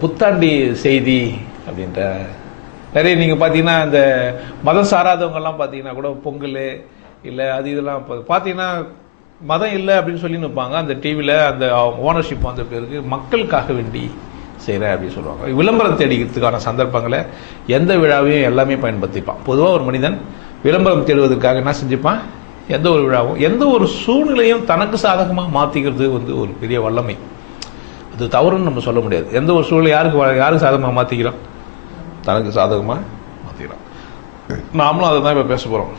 புத்தாண்டி செய்தி அப்படின்ற நிறைய நீங்கள் பார்த்தீங்கன்னா இந்த மதம் சாராதவங்கெல்லாம் பார்த்தீங்கன்னா கூட பொங்கல் இல்லை அது இதெல்லாம் பார்த்தீங்கன்னா மதம் இல்லை அப்படின்னு சொல்லி நிற்பாங்க. அந்த டிவியில் அந்த ஓனர்ஷிப் வந்த பேருக்கு மக்களுக்காக வேண்டி செய்கிறேன் அப்படின்னு சொல்லுவாங்க. விளம்பரம் தேடிக்கிறதுக்கான சந்தர்ப்பங்களை எந்த விழாவையும் எல்லாமே பயன்படுத்திப்பான். பொதுவாக ஒரு மனிதன் விளம்பரம் தேடுவதற்காக என்ன செஞ்சுப்பான், எந்த ஒரு விழாவும் எந்த ஒரு சூழ்நிலையும் தனக்கு சாதகமாக மாற்றிக்கிறது ஒரு பெரிய வல்லமை. அது தவறுன்னு நம்ம சொல்ல முடியாது. எந்த ஒரு சூழ்நிலை யாருக்கு சாதகமாக மாற்றிக்கிறோம், தனக்கு சாதகமாக மாற்றிக்கிறோம். நாமளும் அதை தான் இப்போ பேச போகிறோம்.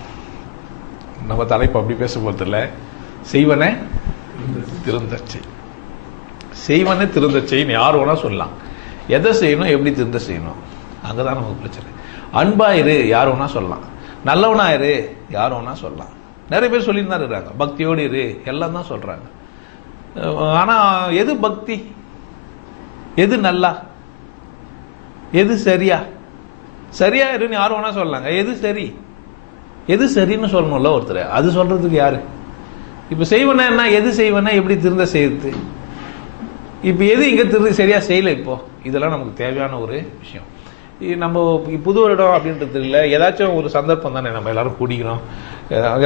நம்ம தலைப்பு அப்படி பேச போகிறதில்ல, செய்வனே திருந்தச்சை. செய்வனே திருந்தச்சைன்னு யார் வேணா சொல்லலாம். எதை செய்யணும், எப்படி திருந்த செய்யணும், அங்கே தான் நமக்கு பிரச்சனை. அன்பாயிரு யார் வேணா சொல்லலாம், நல்லவனாயிரு யார் வேணா சொல்லலாம். நிறைய பேர் சொல்லிட்டு தான் இருக்கிறாங்க, பக்தியோடு இரு எல்லாம் தான் சொல்றாங்க. ஆனால் எது பக்தி, எது நல்லா, எது சரியா? சரியா இருன்னு யாரும் வேணா சொல்லலாங்க. எது சரி, எது சரின்னு சொல்லணும்ல ஒருத்தர். அது சொல்றதுக்கு யாரு? இப்ப செய்வனா என்ன, எது செய்வனா, எப்படி திருந்த செய்யுது, இப்ப எது இங்க திரு சரியா செய்யல. இப்போ இதெல்லாம் நமக்கு தேவையான ஒரு விஷயம். நம்ம புது வருடம் அப்படின்றது இல்லை, ஏதாச்சும் ஒரு சந்தர்ப்பம் தானே நம்ம எல்லாரும் கூடிக்கிறோம்.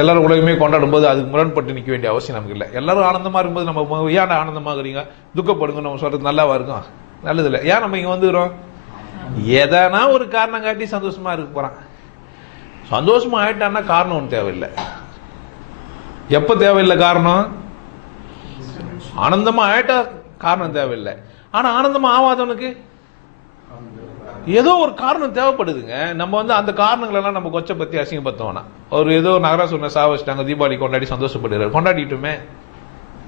எல்லாரும் உலகமே கொண்டாடும் போது அதுக்கு முரண்பட்டு நிற்க வேண்டிய அவசியம் நமக்கு இல்லை. எல்லாரும் ஆனந்தமா இருக்கும்போது நம்ம ஏன் ஆனந்தமாகறீங்க, துக்கப்படுங்க நம்ம சொல்றது நல்லாவா இருக்கும், நல்லது இல்லை. ஏன் நம்ம இங்க வந்துக்கிறோம், எதனா ஒரு காரணம் காட்டி சந்தோஷமா இருக்க போறான். சந்தோஷமா ஆயிட்டான்னா காரணம் ஒன்று தேவையில்லை. எப்ப தேவையில்லை காரணம்? ஆனந்தமா ஆயிட்டா காரணம் தேவையில்லை. ஆனா ஆனந்தமா ஆகாதவனுக்கு ஏதோ ஒரு காரணம் தேவைப்படுதுங்க. நம்ம அந்த காரணங்கள் எல்லாம் நம்ம கொச்சை பத்தி அசிங்கப்படுத்தோம்னா, அவர் ஏதோ நகரா சொன்ன சாவச்சிட்டாங்க, தீபாவளி கொண்டாடி சந்தோஷப்படுறாரு, கொண்டாடிட்டுமே,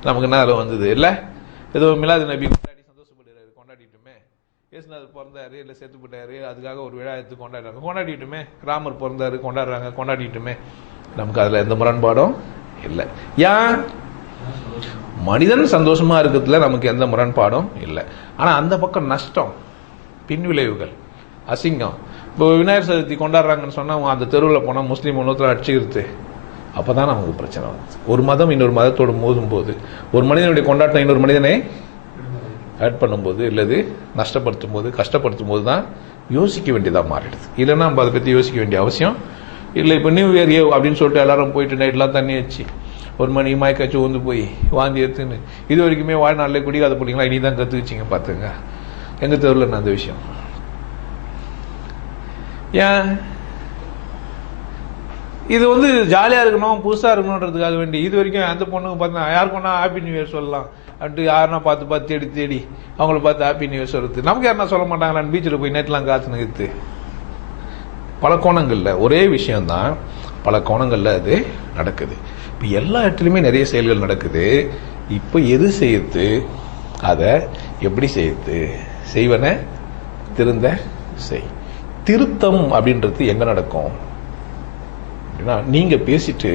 நமக்கு என்ன அதில் வந்தது இல்லை. ஏதோ மிலாது நபி கொண்டாடி சந்தோஷப்படுறாரு, கொண்டாடிட்டுமே. இயேசுநாதர் பிறந்தாரு இல்லை செத்து போட்டாரு, அதுக்காக ஒரு விழா எடுத்து கொண்டாடுறாங்க, கொண்டாடிட்டுமே. ராமர் பிறந்தாரு கொண்டாடுறாங்க, கொண்டாடிட்டுமே. நமக்கு அதுல எந்த முரண்பாடும் இல்லை. ஏன்? மனிதன் சந்தோஷமா இருக்கிறதுல நமக்கு எந்த முரண்பாடும் இல்லை. ஆனா அந்த பக்கம் நஷ்டம், பின் விளைவுகள், அசிங்கம். இப்போ விநாயகர் சதுர்த்தி கொண்டாடுறாங்கன்னு சொன்னா அந்த தெருவில் போனால் முஸ்லீம் ஒன்றுத்தில் அடிச்சுக்கிறது, அப்பதான் நமக்கு பிரச்சனை வருது. ஒரு மதம் இன்னொரு மதத்தோடு மோதும் போது, ஒரு மனிதனுடைய கொண்டாட்டம் இன்னொரு மனிதனை ஆட் பண்ணும்போது, இல்லது நஷ்டப்படுத்தும் போது, கஷ்டப்படுத்தும் போது தான் யோசிக்க வேண்டியதாக மாறிடுது. இல்லைன்னா நம்ம அதை பற்றி யோசிக்க வேண்டிய அவசியம் இல்லை. இப்போ நியூ இயர் அப்படின்னு சொல்லிட்டு எல்லாரும் போயிட்டு நைட்லாம் தண்ணி வச்சு ஒரு மணி மயக்காச்சு வந்து போய் வாந்தி எடுத்துன்னு இது வரைக்குமே வாழ்நாளில் குடிக்காத பிள்ளைங்களா இனி தான் கற்று வச்சிங்க பார்த்துங்க. எங்க தெருவில் அந்த விஷயம் ஏன்? இது ஜாலியா இருக்கணும், புதுசா இருக்கணும்ன்றதுக்காக வேண்டி இது வரைக்கும் அந்த பொண்ணுங்க பார்த்தா யாருக்குன்னா ஹாப்பி நியூ இயர் சொல்லலாம் அப்படின்ட்டு யாருன்னா பார்த்து தேடி தேடி அவங்கள பார்த்து ஹாப்பி நியூ இயர் சொல்றது. நமக்கு யாருன்னா சொல்ல மாட்டாங்களான்னு பீச்சில் போய் நெட்லாம் காத்துன்னு இருக்கு. பல கோணங்கள்ல ஒரே விஷயம்தான், பல கோணங்கள்ல அது நடக்குது. இப்போ எல்லா இடத்துலையுமே நிறைய செயல்கள் நடக்குது. இப்போ எது செய்யுது, அதை எப்படி செய்யுது, செய்வன திருந்த செய். திருத்தம் அப்படின்றது எங்க நடக்கும் அப்படின்னா, நீங்க பேசிட்டு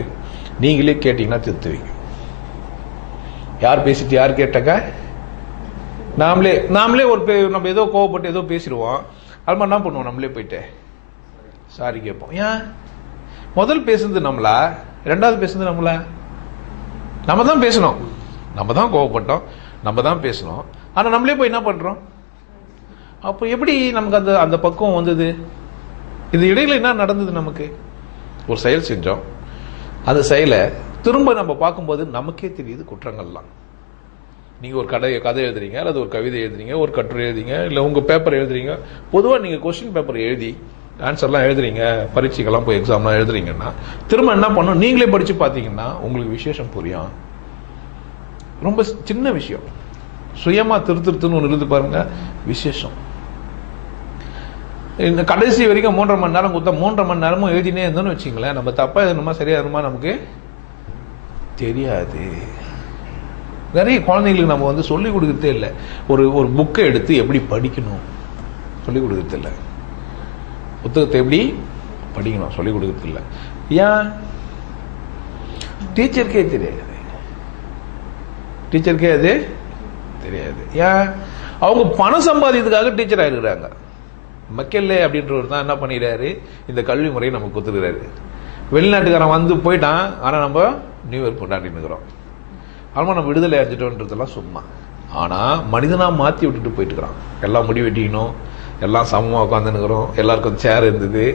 நீங்களே கேட்டீங்கன்னா திருத்துவீங்க. யார் பேசிட்டு யார் கேட்டாங்க, நாமளே ஒரு நம்ம ஏதோ கோவப்பட்டு ஏதோ பேசிடுவோம், அது மாதிரி என்ன பண்ணுவோம், நம்மளே போயிட்டு சாரி கேட்போம். ஏன்? முதல் பேசுனது நம்மளா, ரெண்டாவது பேசுனது நம்மளா? நம்ம தான் பேசணும், நம்ம தான் கோவப்பட்டோம், நம்ம தான் பேசணும். ஆனா நம்மளே போய் என்ன பண்றோம்? அப்போ எப்படி நமக்கு அந்த பக்குவம் வந்தது? இது இடையில என்ன நடந்தது? நமக்கு ஒரு செயல் செஞ்சோம், அந்த செயலை திரும்ப நம்ம பார்க்கும்போது நமக்கே தெரியுது குற்றங்கள்லாம். நீங்க ஒரு கதை எழுதுறீங்க, அல்லது ஒரு கவிதை எழுதுறீங்க, ஒரு கட்டுரை எழுதுறீங்க, இல்ல உங்க பேப்பர் எழுதுறீங்க. பொதுவாக நீங்க கொஸ்டின் பேப்பர் எழுதி ஆன்சர்லாம் எழுதுறீங்க, பரீட்சைக்கெல்லாம் போய் எக்ஸாம்லாம் எழுதுறீங்கன்னா திரும்ப என்ன பண்ணும், நீங்களே படிச்சு பார்த்தீங்கன்னா உங்களுக்கு விசேஷம் புரியும். ரொம்ப சின்ன விஷயம், சுயமா திருத்துன்னு ஒன்று இருந்து பாருங்க, விசேஷம். இந்த கடைசி வரைக்கும் 3.5 மணி நேரம் கொடுத்தா 3.5 மணி நேரமும் எழுதினே இருந்தோம்னு வச்சுங்களேன், நம்ம தப்பா எழுதணுமா சரியா எழுதணுமா நமக்கு தெரியாது. நிறைய குழந்தைங்களுக்கு நம்ம சொல்லிக் கொடுக்கறதே இல்லை. ஒரு புக்கை எடுத்து எப்படி படிக்கணும் சொல்லிக் கொடுக்கறது இல்லை, புத்தகத்தை எப்படி படிக்கணும் சொல்லிக் கொடுக்கறது இல்லை. ஏன்? டீச்சருக்கே தெரியாது, டீச்சருக்கே அது தெரியாது. ஏன்? அவங்க பணம் சம்பாதிக்கிறதுக்காக டீச்சர் ஆயிருக்கிறாங்க. மக்களே அப்படின்றவர் தான் என்ன பண்ணிடுறாரு, இந்த கல்வி முறையை நம்ம கொடுத்துருக்கிறாரு. வெளிநாட்டுக்காரன் போயிட்டான், ஆனா நம்ம நியூ இயர் கொண்டாடிட்டு இருக்கிறோம். ஆமா நம்ம விடுதலை அடைஞ்சிட்டோன்றதெல்லாம் சும்மா. ஆனால் மனிதனாக மாற்றி விட்டுட்டு போயிட்டு இருக்கிறான். எல்லாம் முடி வெட்டிக்கணும், எல்லாம் சமமாக உட்காந்துன்னுக்கிறோம், எல்லாருக்கும் சேர் இருந்தது.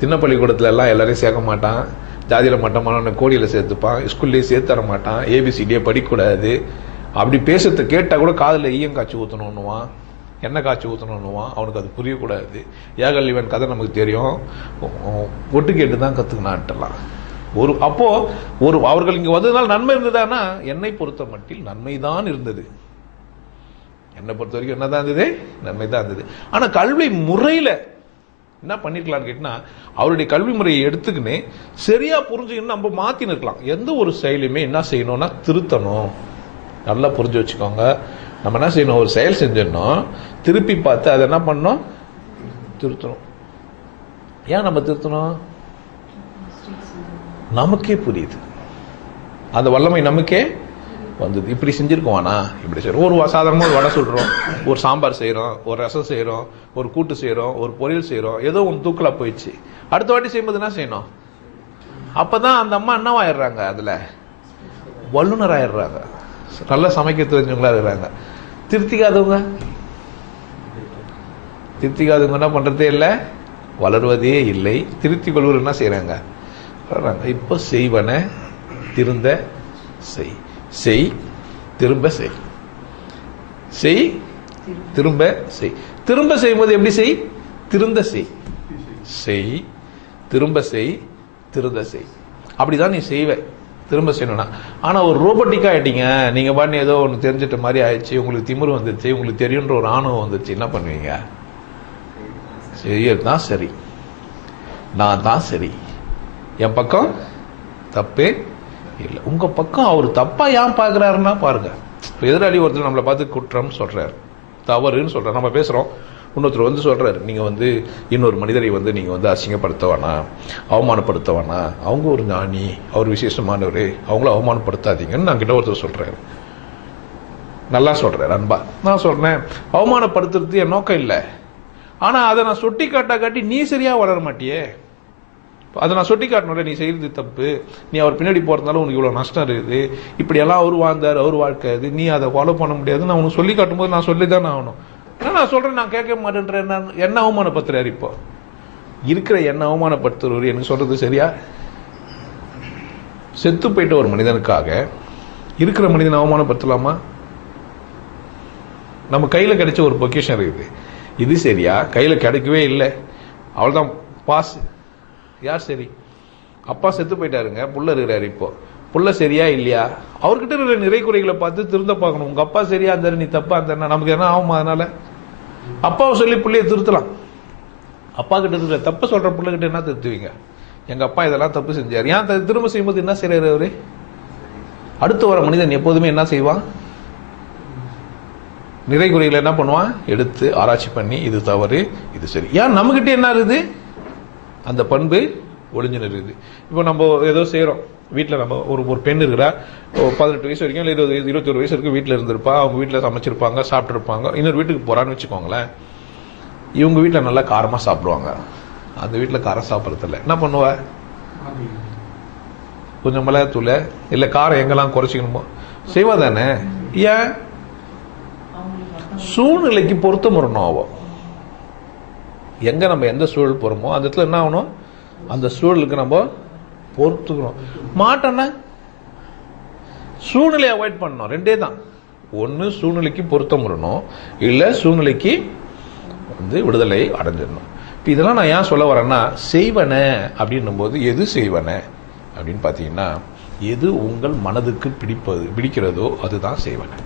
சின்ன பள்ளிக்கூடத்தில் எல்லாம் எல்லாரையும் சேர்க்க மாட்டான், ஜாதியில் மட்டமான கோடியில் சேர்த்துப்பான், ஸ்கூல்லேயே சேர்த்து தர மாட்டான், ஏபிசிடியே படிக்கக்கூடாது. அப்படி பேசுறத கேட்டால் கூட காதில் ஈயம் காய்ச்சி ஊற்றணுன்னுவான், எண்ணெய் காய்ச்சி ஊற்றணுன்னுவான். அவனுக்கு அது புரியக்கூடாது. ஏகல்வன் கதை நமக்கு தெரியும், ஒட்டு கேட்டு தான் கற்றுக்கினான்ட்டலாம். அவர்கள் இங்கே வந்ததுனால நன்மை இருந்ததானா? என்னை பொறுத்த மட்டில் நன்மை தான் இருந்தது. என்னை பொறுத்த வரைக்கும் என்னதான் இருந்தது? நன்மை தான் இருந்தது. ஆனா கல்வி முறையில என்ன பண்ணிருக்கலாம்னு கேட்டா, அவருடைய கல்வி முறையை எடுத்துக்கின்னு சரியா புரிஞ்சுக்கணும் நம்ம மாத்தின்னு இருக்கலாம். எந்த ஒரு செயலுமே என்ன செய்யணும்னா திருத்தணும். நல்லா புரிஞ்சு வச்சுக்கோங்க. நம்ம என்ன செய்யணும், ஒரு செயல் செஞ்சிடணும், திருப்பி பார்த்து அதை என்ன பண்ணணும், திருத்தணும். ஏன் நம்ம திருத்தணும்? நமக்கே புரியுது, அந்த வல்லமை நமக்கே வந்தது. இப்படி செஞ்சிருக்கோம்னா இப்படி செய்யறோம். ஒரு சாதாரணமாக ஒரு வடை சுடுறோம், ஒரு சாம்பார் செய்யறோம், ஒரு ரசம் செய்யறோம், ஒரு கூட்டு செய்யறோம், ஒரு பொரியல் செய்யறோம், ஏதோ ஒன்று தூக்கலா போயிடுச்சு. அடுத்த வாட்டி செய்யும்போது என்ன செய்யணும்? அப்பதான் அந்த அம்மா என்னவாயிடுறாங்க, அதுல வல்லுநர் ஆயிடுறாங்க, நல்லா சமைக்க தெரிஞ்சவங்களா இருக்கிறாங்க. திருத்திக்காதவங்க என்ன பண்றதே இல்லை, வளருவதே இல்லை. திருத்தி கொள்வர் என்ன செய்யறாங்க? இப்ப செய்வன திருந்த செய், செய் திரும்ப செய், செய் திரும்ப செய். திரும்ப செய்யும்போது எப்படி செய்? திருந்த செய், செய் திரும்ப செய், திருந்த செய். அப்படிதான் நீ செய்வ, திரும்ப செய்யணும்னா. ஆனா ஒரு ரோபோட்டிக்கா ஆயிட்டீங்க, நீங்க பாட்டு ஏதோ ஒன்று தெரிஞ்சிட்ட மாதிரி ஆயிடுச்சு, உங்களுக்கு திமிரு வந்துருச்சு, உங்களுக்கு தெரியுன்ற ஒரு ஆணவம் வந்துருச்சு, என்ன பண்ணுவீங்க? செய்யறதுதான் சரி, நான் தான் சரி, என் பக்கம் தப்பே இல்லை. உங்க பக்கம் அவர் தப்பா ஏன் பாக்குறாருன்னா பாருங்க. எதிராளி ஒருத்தர் நம்மளை பார்த்து குற்றம் சொல்றாரு, தவறுன்னு சொல்றாரு, நம்ம பேசுறோம், இன்னொருத்தர் வந்து சொல்றாரு, நீங்க வந்து இன்னொரு மனிதரை வந்து நீங்க வந்து அசிங்கப்படுத்த வேணாம், அவமானப்படுத்த வேணாம், அவங்க ஒரு ஞானி, அவர் விசேஷமானவர், அவங்கள அவமானப்படுத்தாதீங்கன்னு நான் கிட்ட ஒருத்தர் சொல்றாரு. நல்லா சொல்றாரு, அன்பா. நான் சொல்றேன், அவமானப்படுத்துறது என் நோக்கம் இல்லை. ஆனா அதை நான் சுட்டி காட்டி நீ சரியா வளர மாட்டியே. அதை நான் சுட்டி காட்டணும்ல, நீ செய்யறது தப்பு, நீ அவர் பின்னாடி போறதுனால உனக்கு இவ்வளவு நஷ்டம் இருக்குது, இப்படி எல்லாம் அவர் வாழ்ந்தார், அவர் வாழ்க்கை அது, நீ அதை ஃபாலோ பண்ண முடியாது. நான் உனக்கு சொல்லி காட்டும் போது நான் சொல்லிதான் ஆகணும். ஏன்னா நான் சொல்றேன், நான் கேட்க மாட்டேன்றேன், என்ன அவமானப்படுத்துறாரு. இப்போ இருக்கிற என்ன அவமானப்படுத்துறவர் எனக்கு சொல்றது சரியா? செத்து போயிட்ட ஒரு மனிதனுக்காக இருக்கிற மனிதனை அவமானப்படுத்தலாமா? நம்ம கையில கிடைச்ச ஒரு பொக்கிஷன் இருக்குது, இது சரியா? கையில கிடைக்கவே இல்லை, அவள்தான் பாஸ். யார் சரி? அப்பா செத்து போயிட்டாருங்க, புள்ள இருக்கிறாரு. இப்போ புள்ள சரியா இல்லையா? அவர்கிட்ட இருக்கிற நிறை குறைகளை பார்த்து திருந்த பார்க்கணும். உங்க அப்பா சரியா இருந்தாரு, நீ தப்பா இருந்தா நமக்கு என்ன ஆகுமா? அதனால அப்பாவை சொல்லி பிள்ளைய திருத்தலாம். அப்பா கிட்ட இருக்கிற தப்பு சொல்ற பிள்ளைகிட்ட என்ன திருத்துவீங்க? எங்க அப்பா இதெல்லாம் தப்பு செஞ்சாரு, ஏன் திரும்ப செய்யும்போது என்ன செய்யறாரு அவரு? அடுத்து வர மனிதன் எப்போதுமே என்ன செய்வான்? நிறை குறைகளை என்ன பண்ணுவான்? எடுத்து ஆராய்ச்சி பண்ணி இது தவறு, இது சரி. ஏன் நம்மகிட்ட என்ன இருக்குது? அந்த பண்பு ஒளிஞ்சு நிறுது. இப்போ நம்ம ஏதோ செய்யறோம், வீட்டில் நம்ம ஒரு பெண் இருக்கிறா, 18 வயசு வரைக்கும் இல்லை 21 வயசு வரைக்கும் வீட்டில் இருந்திருப்பா, அவங்க வீட்டில் சமைச்சிருப்பாங்க, சாப்பிட்டுருப்பாங்க. இன்னொரு வீட்டுக்கு போறான்னு வச்சுக்கோங்களேன், இவங்க வீட்டில் நல்லா காரமா சாப்பிடுவாங்க, அந்த வீட்டில் காரம் சாப்பிட்றதில்ல. என்ன பண்ணுவ? கொஞ்சம் மிளகாத்தூள் இல்லை காரம் எங்கெல்லாம் குறைச்சிக்கணுமோ செய்வா தானே? ஏன்? சூழ்நிலைக்கு பொருத்தம் வரணும். ஆகும் எங்க நம்ம எந்த சூழல் போறோமோ அந்த இடத்துல என்ன ஆகணும்? அந்த சூழலுக்கு நம்ம பொறுத்துக்கணும். மாட்டோன்னா சூழ்நிலையை அவாய்ட் பண்ணணும். ரெண்டே தான், ஒன்னு சூழ்நிலைக்கு பொருத்தம் வரணும், இல்ல சூழ்நிலைக்கு வந்து விடுதலை அடைஞ்சிடணும். இப்ப இதெல்லாம் நான் ஏன் சொல்ல வரேன்னா, செய்வன அப்படின்னும் போது எது செய்வன அப்படின்னு பாத்தீங்கன்னா, எது உங்கள் மனதுக்கு பிடிக்கிறதோ அதுதான் செய்வன.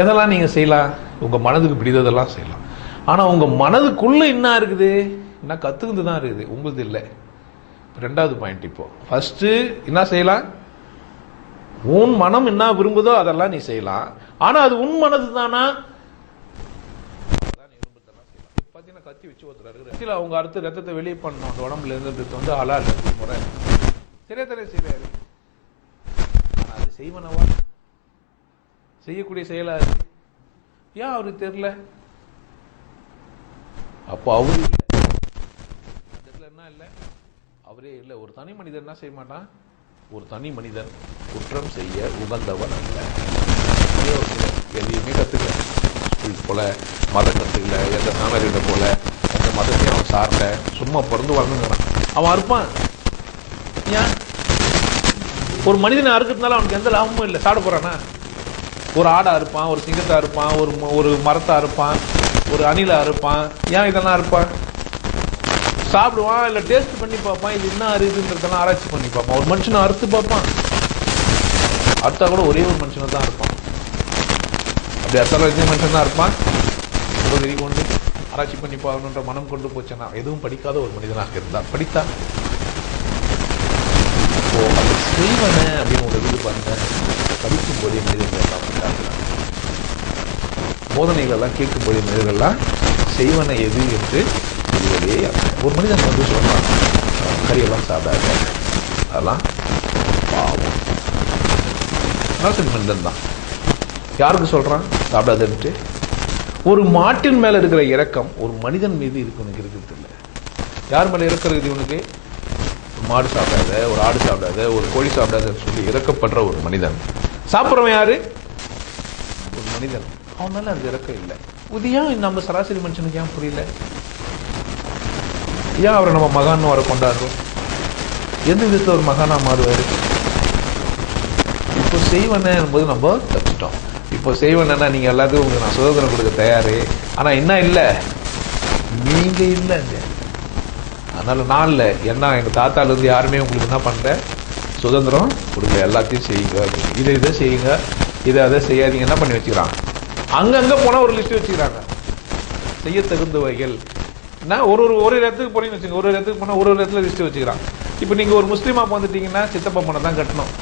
எதெல்லாம் நீங்க செய்யலாம்? உங்க மனதுக்கு பிடித்ததெல்லாம் செய்யலாம். ஆனா உங்க மனதுக்குள்ள என்ன இருக்குது? என்ன கத்துக்கிட்டு தான் இருக்குது, உங்களுக்கு இல்லை. ரெண்டாவது பாயிண்ட். இப்போ ஃபர்ஸ்ட் என்ன செய்யலாம்? உன் மனம் என்ன விரும்புதோ அதெல்லாம் நீ செய்யலாம். ஆனா அது உன் மனது தானா? பாத்தீங்கன்னா கத்தி வச்சு ஒருத்தர் அவங்க அடுத்து ரத்தத்தை வெளியே பண்ணணும், அந்த உடம்புல இருந்து வந்து ஹலால் முறை சரியா தானே செய்யறாரு. அது செய்வனவா? செய்யக்கூடிய செயலா? ஏன் அவருக்கு தெரியல? அப்போ அவரு இல்லை, என்ன இல்லை, அவரே இல்லை. ஒரு தனி மனிதன் என்ன செய்ய மாட்டான்? ஒரு தனி மனிதன் குற்றம் செய்ய உகந்தவன் அல்ல. எதையுமே கற்றுக்கல, ஸ்கூல் போல மதம் கற்றுக்கல, எந்த சாமர்கிட்ட போல, எந்த மதத்தையும் அவன் சார்ந்த, சும்மா பிறந்து வளர்ந்துங்கிறான். அவன் அறுப்பான். ஏன் ஒரு மனிதனை அறுக்கிறதுனால அவனுக்கு எந்த லாபமும் இல்லை. சாப்பிட போறானா? ஒரு ஆடை அறுப்பான், ஒரு சிங்கத்தை அறுப்பான், ஒரு மரத்தை அறுப்பான், ஒரு அணிலை அறுப்பான். ஏன் இதெல்லாம் அறுப்பான்? சாப்பிடுவான், இல்லை டேஸ்ட் பண்ணி பார்ப்பான், இது என்ன அறுதுன்றதெல்லாம் ஆராய்ச்சி பண்ணி பார்ப்பான். ஒரு மனுஷனை அறுத்து பார்ப்பான். அறுத்தா கூட ஒரே ஒரு மனுஷனை தான் இருப்பான். அப்படி அறுத்தாலும் வச்சு மனுஷன் தான் இருப்பான். வெறி கொண்டு ஆராய்ச்சி பண்ணி பார்க்கணுன்ற மனம் கொண்டு போச்சுன்னா எதுவும் படிக்காத ஒரு மனிதனாக இருந்தா படித்தான். இப்போ அது செய்வன அப்படின்னு ஒரு இது பாருங்க. படிக்கும் போதே மனிதர்கள் எல்லாம் போதனைகள் எல்லாம் கேட்கும் போதே மனிதர்கள்லாம் செய்வன எது என்று இதுவதே. ஒரு மனிதன் வந்து சொல்றான், கறியெல்லாம் சாப்பிடாத, அதெல்லாம் பாவம். மனிதன் தான் யாருக்கு சொல்றான் சாப்பிடாதுன்ட்டு? ஒரு மாட்டின் மேல இருக்கிற இரக்கம் ஒரு மனிதன் மீது இருக்கு உனக்கு இருக்கிறது இல்லை. யார் மேல இருக்கிறது இவனுக்கு? ஒரு மாடு சாப்பிடாத, ஒரு ஆடு சாப்பிடாத, ஒரு கோழி சாப்பிடாதன்னு சொல்லி இறக்கப்படுற ஒரு மனிதன். சாப்பிட்றவன் யாரு? ஒரு மனிதன். அவன் மேல அது இறக்கம் இல்லை. இது ஏன் நம்ம சராசரி மனுஷனுக்கு ஏன் புரியல? ஏன் அவரை நம்ம மகான்னு வர கொண்டாடுறோம்? எந்த விதத்துல ஒரு மகானா மாறுவாரு? இப்போ செய்வன என்பது நம்ம தச்சுட்டோம். இப்போ செய்வனா நீங்க எல்லாத்துக்கும் உங்களுக்கு நான் சுதந்திரம் கொடுக்க தயாரு, ஆனா என்ன இல்லை, நீங்க இல்லை. அதனால நான் இல்லை, ஏன்னா எங்க தாத்தால இருந்து யாருமே உங்களுக்கு என்ன பண்ற சுதந்திரம் கொடுக்க, எல்லாத்தையும் செய்யுங்க, இதை செய்யுங்க, இதை அதை செய்யாதீங்க. என்ன பண்ணி வச்சுக்கிறாங்க? அங்கங்க போனா ஒரு லிஸ்ட் வச்சுக்கிறாங்க, செய்ய தகுந்தவைகள். ஒரு இடத்துக்கு போனீங்கன்னு வச்சுங்க, ஒரு இடத்துக்கு போனா ஒரு இடத்துல லிஸ்ட் வச்சுக்கிறான். இப்போ நீங்க ஒரு முஸ்லீமா வந்துட்டீங்கன்னா சித்தப்பா பொண்ணை தான் கட்டணும்,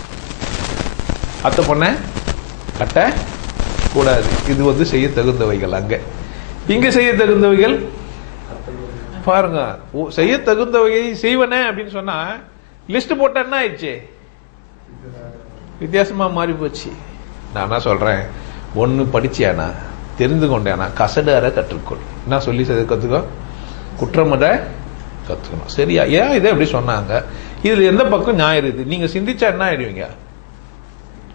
அத்தை பொண்ணை கட்ட கூடாது. இது வந்து செய்ய தகுந்தவைகள். அங்க இங்க செய்ய தகுந்தவைகள் பாருங்க. செய்ய தகுந்தவையை செய்வனே அப்படின்னு சொன்னா லிஸ்ட் போட்ட என்ன ஆயிடுச்சு? வித்தியாசமா மாறி போச்சு. நான் என்ன சொல்றேன், ஒன்னு படிச்சியானா, தெரிந்து கொண்டேனா, கசடார கற்றுக்கொள். என்ன சொல்லி கத்துக்கோ? குற்றமட கத்துக்கணும். சரியா? ஏன் இதை எப்படி சொன்னாங்க? இதுல எந்த பக்கம் நியாயம் இருக்குது? நீங்க சிந்திச்சா என்ன ஆயிடுவீங்க?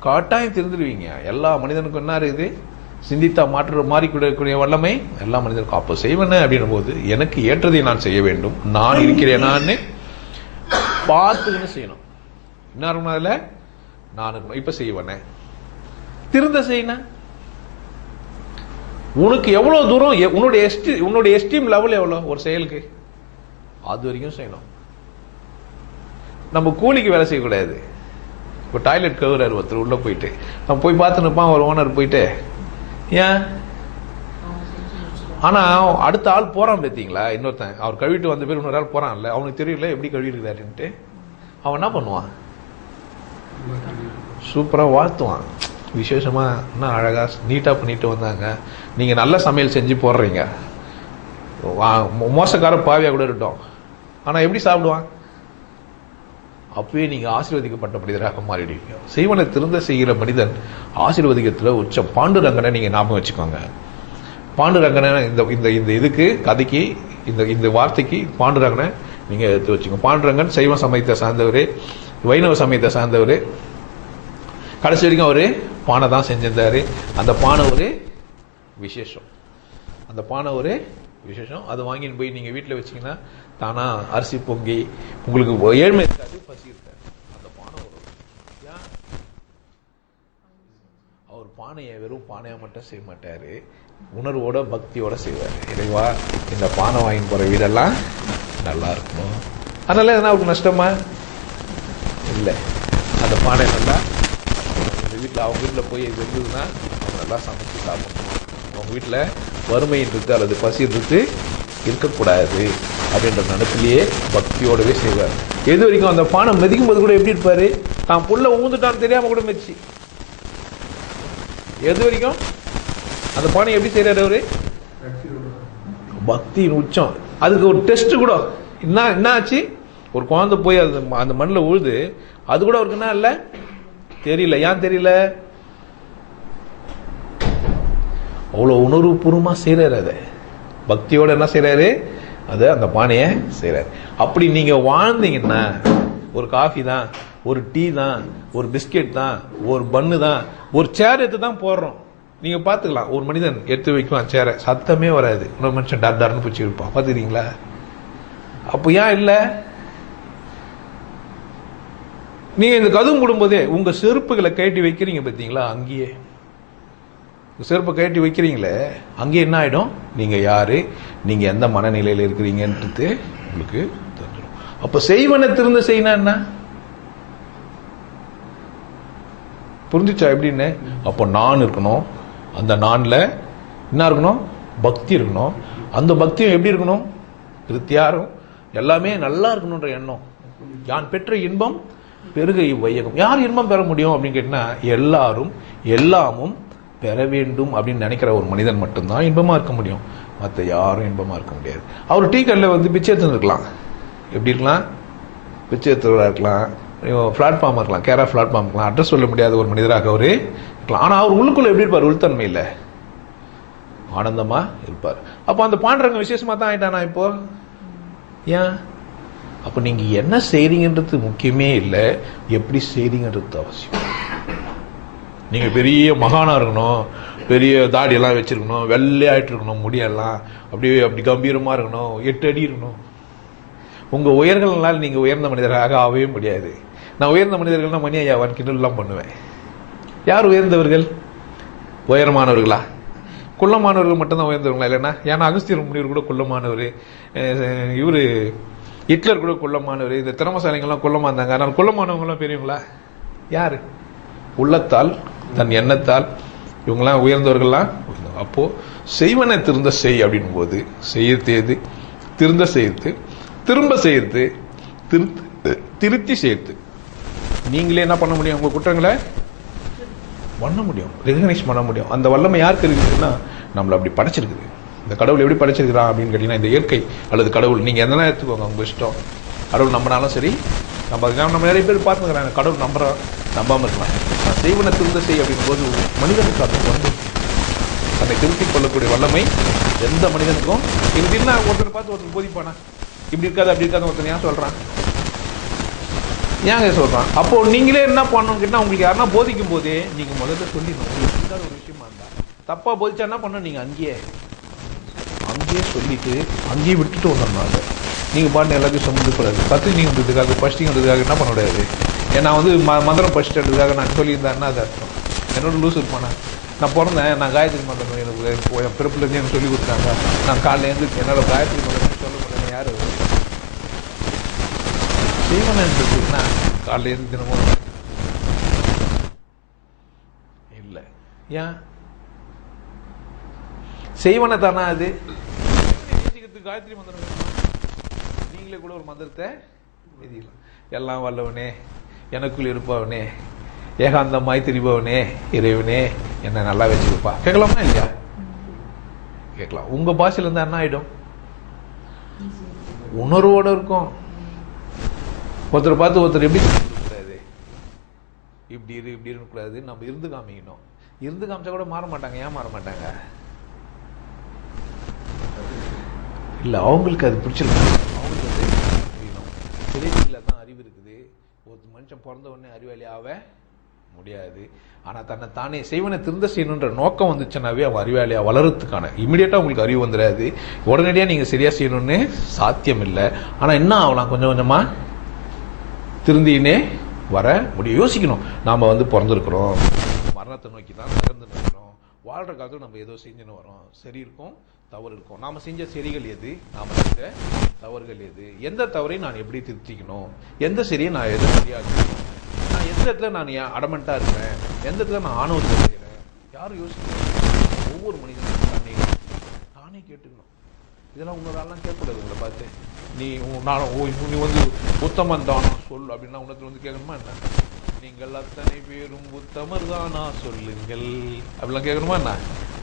கட்டாயம் தெரிஞ்சிருவீங்க. எல்லா மனிதனுக்கும் என்ன இருக்குது? சிந்தித்தா மாறிக்கூடிய வல்லமை எல்லா மனிதனுக்கும். அப்போ செய்வன அப்படின்ற போது எனக்கு ஏற்றதை நான் செய்ய வேண்டும், நான் இருக்கிறேனான்னு பார்த்துன்னு செய்யணும். என்ன இருக்கணும் அதுல? நான் இருக்கணும். இப்ப செய்வன திருந்த செய்யணும். உனக்கு எவ்வளவு தூரம் உன்னுடைய எஸ்டீம் லெவல் எவ்வளவு ஒரு செயலுக்கு, அது வரைக்கும் செய்யணும். நம்ம கூலிக்கு வேலை செய்யக்கூடாது. இப்போ டாய்லெட் கவுறாரு ஒருத்தர் உள்ள போயிட்டு, நம்ம போய் பார்த்து நிற்பான் ஒரு ஓனர் போயிட்டு. ஏன்? ஆனா அடுத்த ஆள் போறான் பார்த்தீங்களா, இன்னொருத்தன் அவர் கழுவிட்டு வந்த பேர் இன்னொரு ஆள் போறான்ல, அவனுக்கு தெரியல எப்படி கழுவிருக்காருன்ட்டு. அவன் என்ன பண்ணுவான்? சூப்பரா வாழ்த்துவான், விசேஷமா என்ன அழகா நீட்டா பண்ணிட்டு வந்தாங்க, நீங்க நல்ல சமையல் செஞ்சு போடுறீங்க. மோசக்கார பாவியா கூட இருக்கட்டும், ஆனா எப்படி சாப்பிடுவான்? அப்பவே நீங்க ஆசீர்வதிக்கப்பட்ட மனிதராக மாறிடுவீங்க. செய்வனை திருந்த செய்கிற மனிதன் ஆசீர்வதிக்கத்துல உச்சம். பாண்டுரங்கனை நீங்க ஞாபகம் வச்சுக்கோங்க. பாண்டுரங்கனை இந்த இதுக்கு கதைக்கு இந்த வார்த்தைக்கு பாண்டுரங்கனை நீங்க எடுத்து வச்சுக்கோங்க. பாண்டுரங்கன் சைவ சமயத்தை சார்ந்தவர், வைணவ சமயத்தை சார்ந்தவர். கடைசி வரைக்கும் அவரு பானை தான் செஞ்சிருந்தாரு. அந்த பானை ஒரு விசேஷம், அந்த பானை ஒரு விசேஷம். அதை வாங்கின்னு போய் நீங்க வீட்டுல வச்சீங்கன்னா தானா அரிசி பொங்கி உங்களுக்கு ஏழ்மை இருக்காது, பசி இருக்காது. அந்த பானை அவர் பானையை வெறும் பானையா மட்டும் செய்ய மாட்டாரு, உணர்வோட பக்தியோட செய்வார். இறைவா இந்த பானை வாங்கி போற வீடெல்லாம் நல்லா இருக்கணும். அதனால எதனா அவருக்கு நஷ்டமா இல்லை. அந்த பானை நல்லா வீட்டில் அவங்க வீட்டில் போய் இருந்ததுன்னா அவங்க நல்லா சமைச்சு சாப்பிடணும். அவங்க வீட்டில் வறுமைன்றது அல்லது பசின்றது இருக்கக்கூடாது அப்படின்ற நினைப்பிலேயே பக்தியோடவே செய்வார். எது வரைக்கும் அந்த பானை மிதிக்கும் போது கூட எப்படி இருப்பாரு, தான் புள்ள ஊந்துட்டான்னு தெரியாம கூட மிதிச்சு. எது வரைக்கும் அந்த பானை எப்படி செய்யறாரு அவரு? பக்தியின் உச்சம். அதுக்கு ஒரு டெஸ்ட் கூட என்ன ஆச்சு, ஒரு குழந்தை போய் அந்த மண்ணில் உழுது, அது கூட அவருக்கு என்ன இல்லை தெரியல. ஏன் தெரியல? அவ்வளவு உணர்வுபூர்வமா செய்யறாரு. அதை பக்தியோட என்ன செய்யறாரு, அதை அந்த பானைய செய்யறாரு. அப்படி நீங்க வாழ்ந்தீங்கன்னா ஒரு காஃபி தான் ஒரு டீ தான், ஒரு பிஸ்கெட் தான், ஒரு பன்னு தான், ஒரு சேர் எடுத்து தான் போடுறோம். நீங்க பாத்துக்கலாம், ஒரு மனிதன் எடுத்து வைக்கலாம் சேரை, சத்தமே வராது. இன்னொரு மனுஷன் டார்னு பிடிச்சி இருப்பான், பாத்துக்கிறீங்களா? அப்போ ஏன் இல்ல? நீங்க இந்த கதவு மூடும்போதே உங்க செருப்புகளை கழட்டி வைக்கிறீங்க பாத்தீங்களா? அங்கேயே செருப்பை கழட்டி வைக்கிறீங்களே, அங்கேயே என்ன ஆயிடும்? நீங்க யாரு, நீங்க எந்த மனநிலையில இருக்கிறீங்கன்றது உங்களுக்கு தெரிஞ்சிடும். அப்ப செய்வன திருந்த செய்யணும் என்ன புரிஞ்சுச்சா எப்படின்னு? அப்போ நான் இருக்கணும், அந்த நான்ல என்ன இருக்கணும்? பக்தி இருக்கணும். அந்த பக்தியும் எப்படி இருக்கணும்? திருப்தியாரும் எல்லாமே நல்லா இருக்கணும்ன்ற எண்ணம். யான் பெற்ற இன்பம் பெருக இவ்வையகம். யார் இன்பம் பெற முடியும் அப்படின்னு கேட்டா, எல்லாரும் எல்லாமும் பெற வேண்டும் அப்படின்னு நினைக்கிற ஒரு மனிதன் மட்டும்தான் இன்பமா இருக்க முடியும். மற்ற யாரும் இன்பமா இருக்க முடியாது. அவர் டீ கடையில் பிச்சை எடுத்துன்னு இருக்கலாம். எப்படி இருக்கலாம்? பிச்சை எடுத்துறவராக இருக்கலாம், பிளாட்ஃபார்ம் இருக்கலாம், கேரா பிளாட்ஃபார்ம் இருக்கலாம், அட்ரஸ் சொல்ல முடியாத ஒரு மனிதராக அவரு இருக்கலாம். ஆனா அவர் உள்ளுக்குள்ள எப்படி இருப்பார்? உள்தன்மை இல்லை, ஆனந்தமா இருப்பார். அப்போ அந்த பாண்டரங்க விசேஷமா தான் ஆயிட்டானா இப்போ? ஏன்? அப்ப நீங்க என்ன செய்றீங்கன்றது முக்கியமே இல்லை, எப்படி செய்றீங்கன்றது அவசியம். நீங்க பெரிய மகானா இருக்கணும், பெரிய தாடி எல்லாம் வச்சிருக்கணும், வெள்ளையாயிட்டு இருக்கணும், முடியெல்லாம் அப்படியே அப்படி கம்பீரமா இருக்கணும், 8 அடி இருக்கணும். உங்க உயர்களால் நீங்க உயர்ந்த மனிதராக ஆகவே முடியாது. நான் உயர்ந்த மனிதர்கள்னா மணி ஐயாவான் கிண்டல்லாம் பண்ணுவேன். யார் உயர்ந்தவர்கள்? உயரமானவர்களா? குள்ளமானவர்கள் மட்டும்தான் உயர்ந்தவர்களா? இல்லைன்னா ஏன்னா அகஸ்தியர் முனிவர் கூட குள்ளமானவர், இவரு ஹிட்லர் கூட குள்ளமானவர், இந்த திறமசாலிங்கெல்லாம் குள்ளமா இருந்தாங்க. ஆனால் குள்ளமானவங்களாம் பெரியவங்களா? யாரு? உள்ளத்தால், தன் எண்ணத்தால் இவங்கெல்லாம் உயர்ந்தவர்கள்லாம். அப்போ செய்வன திருந்த செய் அப்படின் போது செய்யத்தேது, திருந்த செய்து, திரும்ப செய்து, திருத்தி சேர்த்து நீங்களே என்ன பண்ண முடியும்? உங்க குற்றங்களை பண்ண முடியும், ரெகனைஸ் பண்ண முடியும். அந்த வல்லமை யாருக்கு இருக்குதுன்னா, நம்மளை அப்படி படைச்சிருக்குது. இந்த கடவுள் எப்படி படைச்சிருக்கிறான் அப்படின்னு கேட்டீங்கன்னா, இந்த இயற்கை அல்லது கடவுள், நீங்க எதனா எடுத்துக்கோங்க, உங்க இஷ்டம். கடவுள் நம்பினாலும் சரி, நம்ம நிறைய பேர் பார்த்துக்கிறாங்க, கடவுள் நம்பாம இருக்கலாம். செய்வன திருந்த செய் அப்படின் போது மனிதனுக்கு அது வந்து தன்னை திருத்திக் கொள்ளக்கூடிய வல்லமை எந்த மனிதனுக்கும் இருக்குன்னா, ஒருத்தர் பார்த்து ஒருத்தர் போதிப்பானா, இப்படி இருக்காது அப்படி இருக்காது ஒருத்தர் ஏன் சொல்றான்? ஏங்க சொல்றான்? அப்போ நீங்களே என்ன பண்ணணும் கேட்டா, உங்களுக்கு யாருன்னா போதிக்கும் போதே நீங்க முதல்ல சொல்லிடணும். உங்களுக்கு ஒரு விஷயமா இருந்தா தப்பா போதிச்சா என்ன பண்ணணும்? நீங்க அங்கேயே சொல்லிட்டு அங்கேயே விட்டுட்டு வந்தோம்னால நீங்க பாட்டு எல்லாத்தையும் சம்மந்தப்படாது. பத்திரிங்கிறதுக்காக பஸ்டிங்கிறதுக்காக என்ன பண்ண முடியாது. ஏன்னா மந்திரம் பஸ்ட்டுக்காக நான் சொல்லியிருந்தேன்னா அது அர்த்தம். என்னோட லூஸ் இருப்பானா? நான் பிறந்தேன், நான் காயத்ரி மந்திரம் எனக்கு என் பிறப்புலேருந்து எனக்கு சொல்லி கொடுத்தாங்க. நான் காலையில் இருந்து என்னோட காயத்ரி மந்திரம் சொல்ல முடியாது. யாரு செய்வனன்றதுன்னா காலையில் இருந்து தினமும் இல்லை. ஏன் செய்வன தானா? அது காயத்ரி மந்திரம் நீங்களே கூட ஒரு மந்திரத்தை எழுதிக்கலாம். எல்லாம் வல்லவனே, எனக்குள் இருப்பவனே, ஏகாந்தமாய் திரிபவனே, இறைவனே என்ன நல்லா வச்சுக்கப்பா. கேட்கலாமா இல்லையா? கேட்கலாம். உங்க பாஷையில இருந்தா என்ன ஆயிடும்? உணர்வோட இருக்கும். ஒருத்தர் பார்த்து ஒருத்தர் எப்படி கூடாது, இப்படி இருக்கக்கூடாது, நம்ம இருந்து காமிக்கணும். இருந்து காமிச்சா கூட மாற மாட்டாங்க. ஏன் மாற மாட்டாங்க? இல்ல, அவங்களுக்கு அது பிடிச்சிருக்கு. அவங்களுக்கு அது புரியணும். சிறையில தான் அறிவு இருக்குது. ஒரு மனுஷன் பிறந்த உடனே அறிவாளி ஆக முடியாது. ஆனா தன்னை தானே செய்வனை திருந்த செய்யணுன்ற நோக்கம் வந்துச்சுன்னாவே அவன் அறிவாளியா வளர்றதுக்கான இமீடியட்டா உங்களுக்கு அறிவு வந்துடாது. உடனடியா நீங்க சரியா செய்யணும்னு சாத்தியம் இல்லை. ஆனா என்ன ஆகலாம்? கொஞ்சம் கொஞ்சமா திருந்தினே வர முடியும். யோசிக்கணும், நாம பிறந்திருக்கிறோம், மரணத்தை நோக்கி தான் நகர்ந்துட்டு இருக்கிறோம். வாழ்ற காலத்துல நம்ம ஏதோ செஞ்சுன்னு வரோம். சரி இருக்கும், தவறு இருக்கும். நாம செஞ்ச சரிகள் எது, நாம செஞ்ச தவறுகள் எது, எந்த தவறை நான் எப்படி திருத்திக்கணும், எந்த சரியை நான் எதை சரியாக, நான் எந்த இடத்துல நான் அடமெண்டா இருக்கிறேன், எந்த இடத்துல நான் ஆணவத்தை செய்கிறேன், யாரும் யோசிக்கணும். ஒவ்வொரு மனிதனும் தானே கேட்டுக்கணும். இதெல்லாம் உன்னோடலாம் கேட்கக்கூடாது. உங்களை பார்த்து நீ உத்தமன் தானா சொல் அப்படின்னா உன்னத்துல கேட்கணுமா என்ன? நீங்கள் அத்தனை பேரும் உத்தமர் தானா சொல்லுங்கள் அப்படிலாம் கேட்கணுமா என்ன?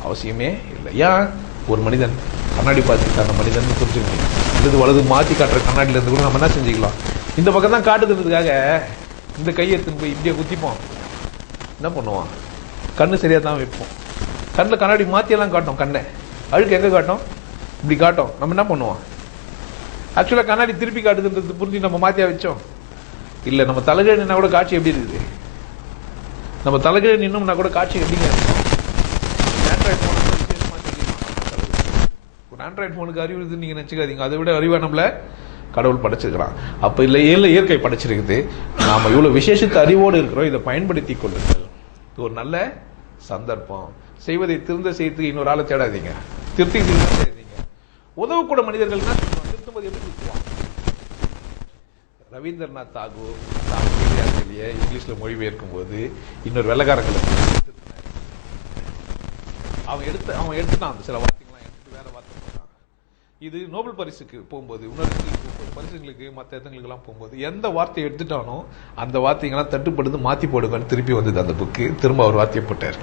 அவசியமே இல்லை. ஏன்? ஒரு மனிதன் கண்ணாடி பார்த்துக்கிட்டு அந்த மனிதன் புரிஞ்சுக்கணும். இது வலது மாற்றி காட்டுற கண்ணாடியில இருந்து கூட நம்ம என்ன செஞ்சுக்கலாம்? இந்த பக்கம் தான் காட்டுக்கிறதுக்காக இந்த கையை எடுத்துன்னு போய் இப்படியே குத்திப்போம். என்ன பண்ணுவான்? கண்ணு சரியா தான் வைப்போம். கண்ணில் கண்ணாடி மாற்றியெல்லாம் காட்டும். கண்ணை அழுக்கு எங்கே காட்டும்? இப்படி காட்டும். நம்ம என்ன பண்ணுவோம்? ஆக்சுவலாக கண்ணாடி திருப்பி காட்டுதுன்றது புரிஞ்சு நம்ம மாற்றியா வச்சோம். இல்லை நம்ம தலைகீழ நின்னா கூட காட்சி எப்படி இருக்குது? நம்ம தலைகீழ நின்னோம்னா கூட காட்சி எப்படிங்க இருக்கும்? ஆண்ட்ராய்டு ஃபோன் விசேஷமாக தெரியுமா? ஒரு ஆண்ட்ராய்டு ஃபோனுக்கு அறிவு இருக்குதுன்னு நீங்கள் நினச்சிக்காதீங்க. அதை விட அறிவாக நம்மள கடவுள் படைச்சிருக்கிறான். அப்போ இல்லை இயற்கை படைச்சிருக்குது. நாம் இவ்வளோ விசேஷித்த அறிவோடு இருக்கிறோம். இதை பயன்படுத்தி கொள்ளுங்கள். இது ஒரு நல்ல சந்தர்ப்பம். செய்வதை திருந்த செய்யறதுக்கு இன்னொரு ஆளை தேடாதீங்க. திருத்தி செய்யாதீங்க. உதவக்கூட மனிதர்கள்னா திருத்தும்போது எப்படி திருத்துவாங்க? ரவீந்திரநாத் தாகூர் இங்கிலீஷ்ல மொழிபெயர்க்கும் போது இன்னொரு வெள்ளக்காரங்களை அவன் எடுத்துட்டான். சில வார்த்தைகள்லாம் எடுத்துட்டு வேற வார்த்தை போட்டான். இது நோபல் பரிசுக்கு போகும்போது, இன்னொரு பரிசுகளுக்கு மற்ற இடங்களுக்கெல்லாம் போகும்போது எந்த வார்த்தையை எடுத்துட்டானோ அந்த வார்த்தைகள்லாம் தட்டுப்படுது, மாற்றி போடுங்கன்னு திருப்பி வந்தது அந்த புக்கு. திரும்ப அவர் வார்த்தையை போட்டார்.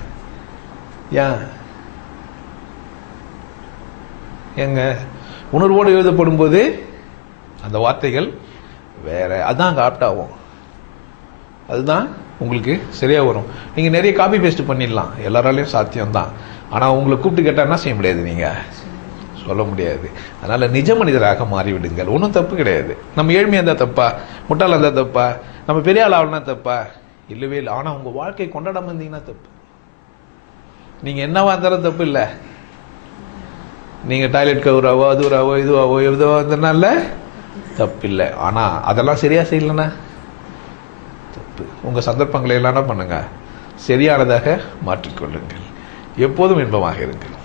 ஏங்க உணர்வோடு எழுதப்படும் போது அந்த வார்த்தைகள் வேற, அதான் அங்கே ஆப்ட் ஆகும். அதுதான் உங்களுக்கு சரியா வரும். நீங்க நிறைய காப்பி பேஸ்ட் பண்ணிடலாம், எல்லாராலையும் சாத்தியம்தான். ஆனா உங்களை கூப்பிட்டு கேட்டா என்ன செய்ய முடியாது, நீங்க சொல்ல முடியாது. அதனால நிஜ மனிதராக மாறிவிடுங்கள். ஒன்றும் தப்பு கிடையாது. நம்ம ஏழ்மையா இருந்தா தப்பா, முட்டாளா இருந்தா தப்பா, நம்ம பெரிய ஆள் ஆகணும்னா தப்பா? இல்லவே இல்லை. ஆனா உங்க வாழ்க்கையை கொண்டாடாம இருந்தீங்கன்னா தப்பு. நீங்க என்னவா இருந்தாலும் தப்பு இல்லை. நீங்க டாய்லெட் கவுராவோ அதுவாவோ இதுவாவோ எதுவோ இருந்தனால தப்பு இல்லை. ஆனா அதெல்லாம் சரியா செய்யலன்னா தப்பு. உங்க சந்தர்ப்பங்களை எல்லாம் பண்ணுங்க, சரியானதாக மாற்றிக்கொள்ளுங்கள். எப்போதும் இன்பமாக இருங்கள்.